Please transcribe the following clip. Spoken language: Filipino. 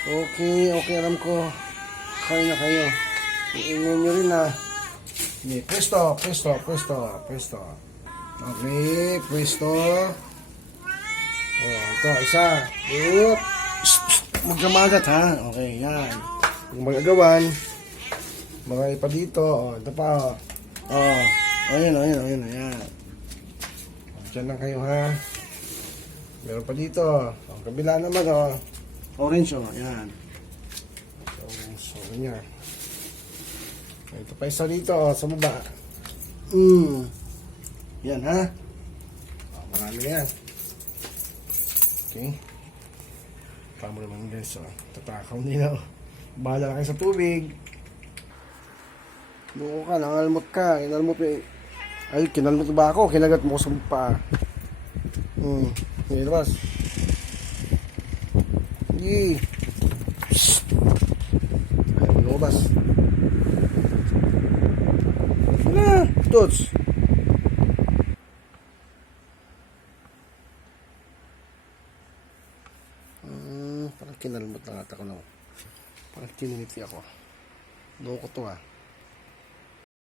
Okay, okay, alam ko. Kayo na kayo. Iingay nyo rin ha. Okay, pwesto. Okay, pwesto. Oh, ito, isa. Up. Huwag ka magat ha. Okay, yan. Yung magagawan. Mga ipa dito. Oh, ito pa. Oh, ayun. Ayan. Diyan lang kayo ha. Meron pa dito. Ang kabila naman oh. Orange oh. Ayan. Orange. So, ganyan. Ito pa isa dito oh. Sa baba. Yan ha. Oh, marami na yan. Okay. Tama naman guys oh. Tatakaw nila oh. Bahala na kayo sa tubig. Buko ka. Nangalmot ka. Kinalmot mo eh. Ay, kinalmot ba ako? Kinagat mo ko sa paa. Ngayon labas. Yee. Ay, lumabas. Wala. Tots. Parang kinalmot na ata ko na. Parang tiniliti ako. Loko to ah.